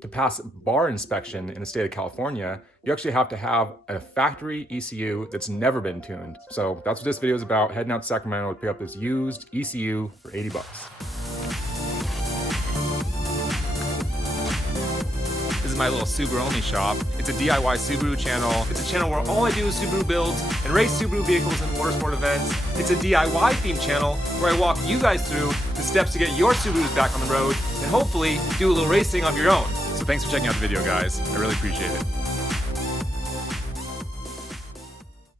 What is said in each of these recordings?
to pass bar inspection in the state of California, you actually have to have a factory ECU that's never been tuned. So that's what this video is about, heading out to Sacramento to pick up this used ECU for 80 bucks. This is my little Subaru-only shop. It's a DIY Subaru channel. It's a channel where all I do is Subaru builds and race Subaru vehicles in motorsport events. It's a DIY themed channel where I walk you guys through the steps to get your Subarus back on the road and hopefully do a little racing of your own. So thanks for checking out the video, guys. I really appreciate it.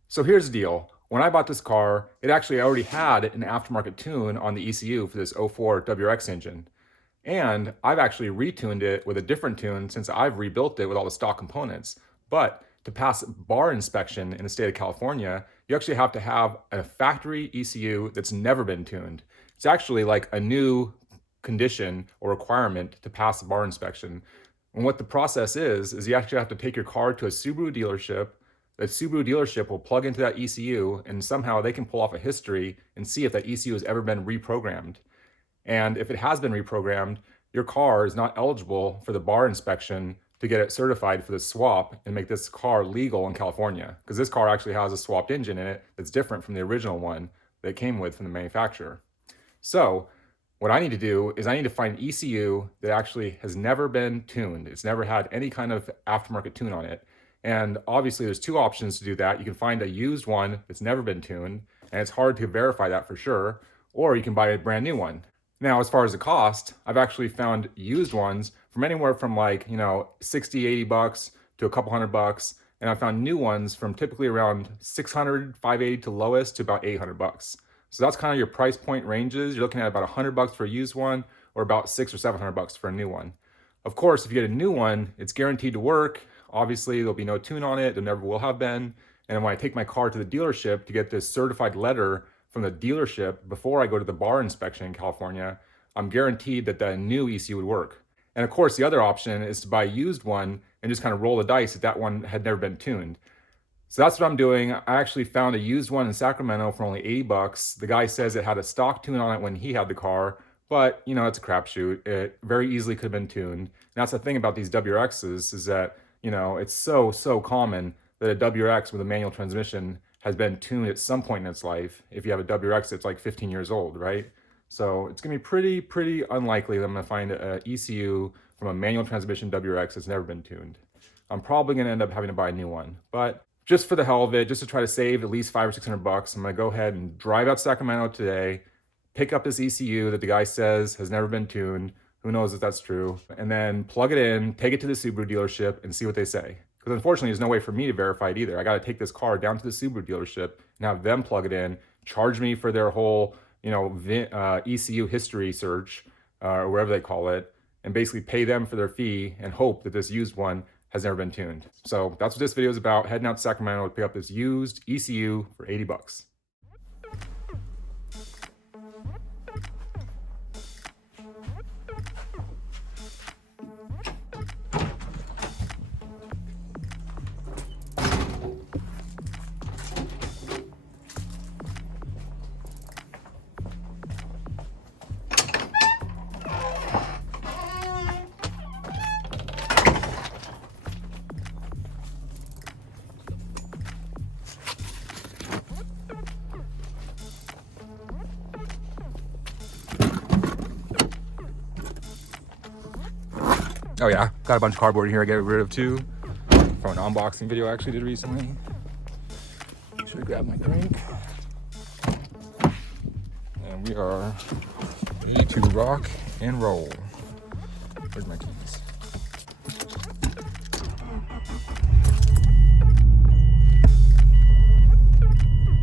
So here's the deal. When I bought this car, it actually already had an aftermarket tune on the ECU for this 04 WRX engine. And I've actually retuned it with a different tune since I've rebuilt it with all the stock components. But to pass bar inspection in the state of California, you actually have to have a factory ECU that's never been tuned. It's actually like a new condition or requirement to pass the bar inspection. And what the process is you actually have to take your car to a Subaru dealership. The Subaru dealership will plug into that ECU and somehow they can pull off a history and see if that ECU has ever been reprogrammed. And if it has been reprogrammed, your car is not eligible for the bar inspection to get it certified for the swap and make this car legal in California. Because this car actually has a swapped engine in it that's different from the original one that it came with from the manufacturer. So what I need to do is I need to find an ECU that actually has never been tuned. It's never had any kind of aftermarket tune on it. And obviously there's two options to do that. You can find a used one that's never been tuned, and it's hard to verify that for sure, or you can buy a brand new one. Now, as far as the cost, I've actually found used ones from anywhere from like, 60, 80 bucks to a couple $100. And I found new ones from typically around 600, 580 to lowest to about 800 bucks. So that's kind of your price point ranges. You're looking at about 100 bucks for a used one or about 600 or 700 bucks for a new one. Of course, if you get a new one, it's guaranteed to work. Obviously, there'll be no tune on it. There never will have been. And when I take my car to the dealership to get this certified letter from the dealership before I go to the bar inspection in California, I'm guaranteed that the new ECU would work. And of course, the other option is to buy a used one and just kind of roll the dice that that one had never been tuned. So that's what I'm doing. I actually found a used one in Sacramento for only 80 bucks. The guy says it had a stock tune on it when he had the car, but it's a crapshoot. It very easily could have been tuned. And that's the thing about these WRXs is that, it's so common that a WRX with a manual transmission has been tuned at some point in its life. If you have a WRX that's like 15 years old, right? So it's gonna be pretty unlikely that I'm gonna find an ECU from a manual transmission WRX that's never been tuned. I'm probably gonna end up having to buy a new one, but just for the hell of it, just to try to save at least 500 or 600 bucks, I'm gonna go ahead and drive out to Sacramento today, pick up this ECU that the guy says has never been tuned. Who knows if that's true? And then plug it in, take it to the Subaru dealership and see what they say. Because unfortunately, there's no way for me to verify it either. I got to take this car down to the Subaru dealership and have them plug it in, charge me for their whole, ECU history search, or whatever they call it, and basically pay them for their fee and hope that this used one has never been tuned. So that's what this video is about, heading out to Sacramento to pick up this used ECU for 80 bucks. Oh yeah, got a bunch of cardboard in here I get rid of too, from an unboxing video I actually did recently. Should grab my drink. And we are ready to rock and roll. Where's my keys?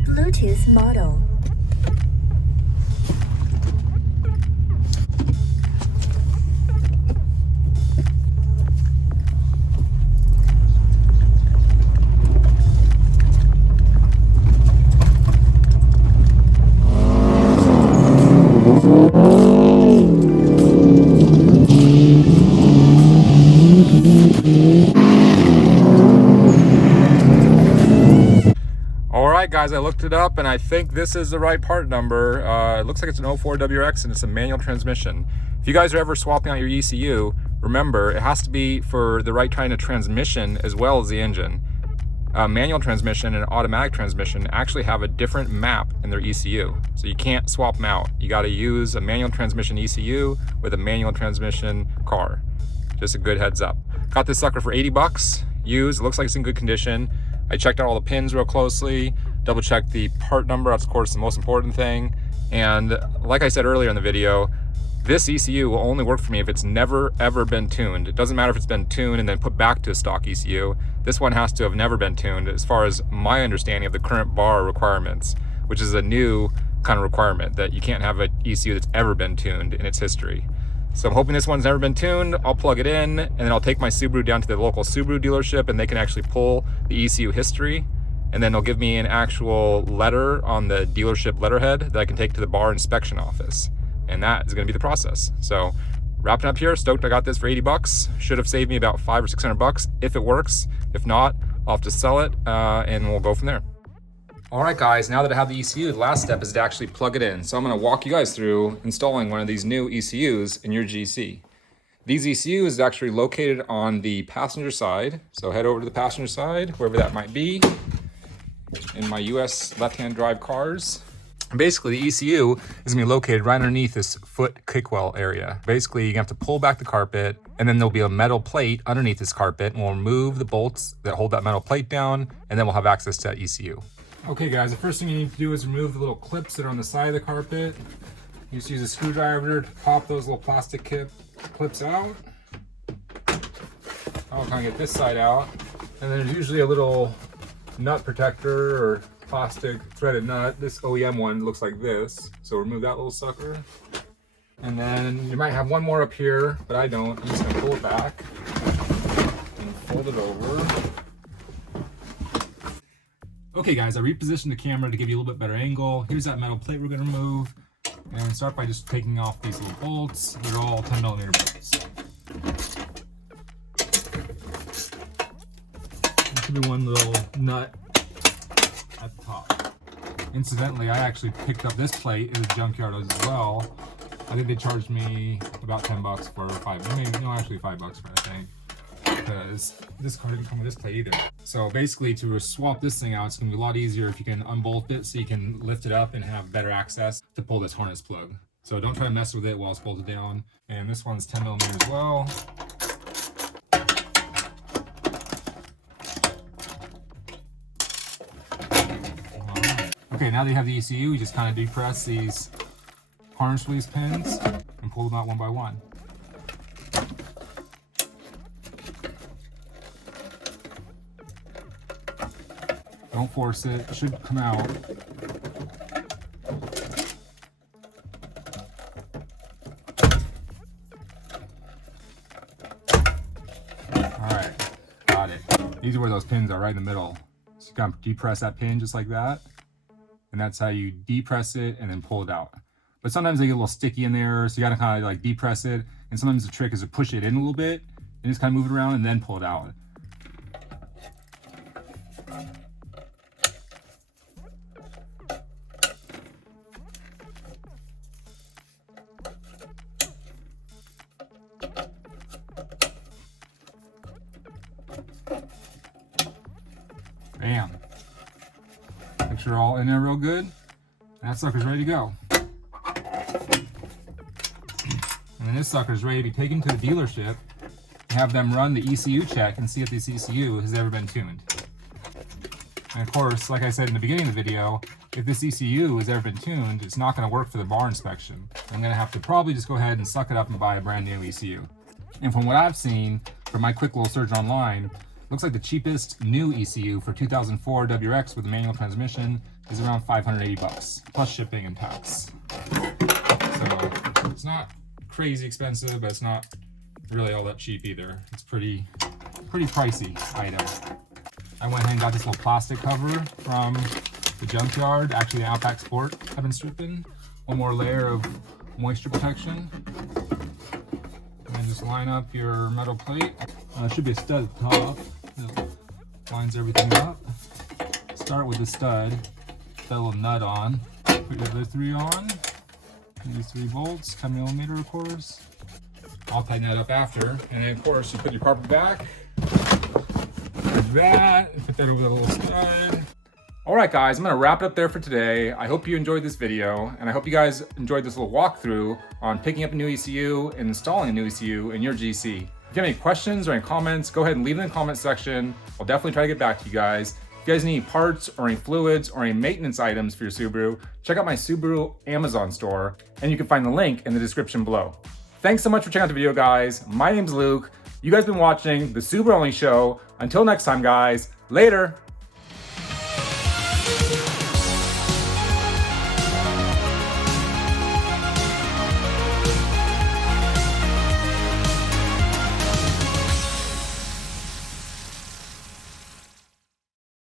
Bluetooth model. Alright guys, I looked it up and I think this is the right part number. It looks like it's an 04 WRX and it's a manual transmission. If you guys are ever swapping out your ECU, remember, it has to be for the right kind of transmission as well as the engine. Manual transmission and automatic transmission actually have a different map in their ECU. So you can't swap them out. You got to use a manual transmission ECU with a manual transmission car. Just a good heads up. Got this sucker for 80 bucks, used. It looks like it's in good condition. I checked out all the pins real closely, double checked the part number. That's of course the most important thing. And like I said earlier in the video, this ECU will only work for me if it's never ever been tuned. It doesn't matter if it's been tuned and then put back to a stock ECU. This one has to have never been tuned as far as my understanding of the current bar requirements, which is a new kind of requirement that you can't have an ECU that's ever been tuned in its history. So I'm hoping this one's never been tuned. I'll plug it in and then I'll take my Subaru down to the local Subaru dealership and they can actually pull the ECU history. And then they'll give me an actual letter on the dealership letterhead that I can take to the bar inspection office. And that is gonna be the process. So wrapping up here, stoked I got this for 80 bucks. Should have saved me about 500 or 600 bucks if it works. If not, I'll have to sell it and we'll go from there. All right guys, now that I have the ECU, the last step is to actually plug it in. So I'm gonna walk you guys through installing one of these new ECUs in your GC. These ECUs is actually located on the passenger side. So head over to the passenger side, wherever that might be, in my US left-hand drive cars. Basically, the ECU is gonna be located right underneath this foot kickwell area. Basically, you're gonna have to pull back the carpet and then there'll be a metal plate underneath this carpet and we'll remove the bolts that hold that metal plate down and then we'll have access to that ECU. Okay guys, the first thing you need to do is remove the little clips that are on the side of the carpet. You just use a screwdriver to pop those little plastic clips out. I'll kind of get this side out. And then there's usually a little nut protector or plastic threaded nut. This OEM one looks like this. So remove that little sucker. And then you might have one more up here, but I don't. I'm just gonna pull it back and fold it over. Okay guys, I repositioned the camera to give you a little bit better angle. Here's that metal plate we're gonna remove. And start by just taking off these little bolts. They're all 10mm bolts. There should be one little nut at the top. Incidentally, I actually picked up this plate in the junkyard as well. I think they charged me about 10 bucks for actually 5 bucks for it, I think. Because this car didn't come with this plate either. So basically to swap this thing out, it's gonna be a lot easier if you can unbolt it so you can lift it up and have better access to pull this harness plug. So don't try to mess with it while it's bolted down. And this one's 10mm as well. Okay, now that you have the ECU, you just kind of depress these harness release pins and pull them out one by one. Don't force it, it should come out. Alright, got it. These are where those pins are, right in the middle. So you gotta depress that pin just like that. And that's how you depress it and then pull it out. But sometimes they get a little sticky in there, so you gotta kind of like depress it. And sometimes the trick is to push it in a little bit and just kind of move it around and then pull it out. Bam. Make sure all in there real good. And that sucker's ready to go. And then this sucker's ready to be taken to the dealership and have them run the ECU check and see if this ECU has ever been tuned. And of course, like I said in the beginning of the video, if this ECU has ever been tuned, it's not going to work for the bar inspection. I'm going to have to probably just go ahead and suck it up and buy a brand new ECU. And from what I've seen, from my quick little search online, looks like the cheapest new ECU for 2004 WRX with a manual transmission is around 580 bucks, plus shipping and tax. So it's not crazy expensive, but it's not really all that cheap either. It's pretty pricey item. I went ahead and got this little plastic cover from the junkyard, actually Outback Sport I've been stripping. One more layer of moisture protection. And then just line up your metal plate. Should be a stud at the top. It lines everything up. Start with the stud. Put that little nut on. Put your other three on. And these 3 bolts, 10mm of course. I'll tighten that up after. And then of course you put your carpet back. Like that, and put that over the little stud. All right guys, I'm gonna wrap it up there for today. I hope you enjoyed this video, and I hope you guys enjoyed this little walkthrough on picking up a new ECU and installing a new ECU in your GC. If you have any questions or any comments, go ahead and leave them in the comment section. I'll definitely try to get back to you guys. If you guys need any parts or any fluids or any maintenance items for your Subaru, check out my Subaru Amazon store, and you can find the link in the description below. Thanks so much for checking out the video, guys. My name's Luke. You guys have been watching the SubaruONLY show. Until next time, guys, later.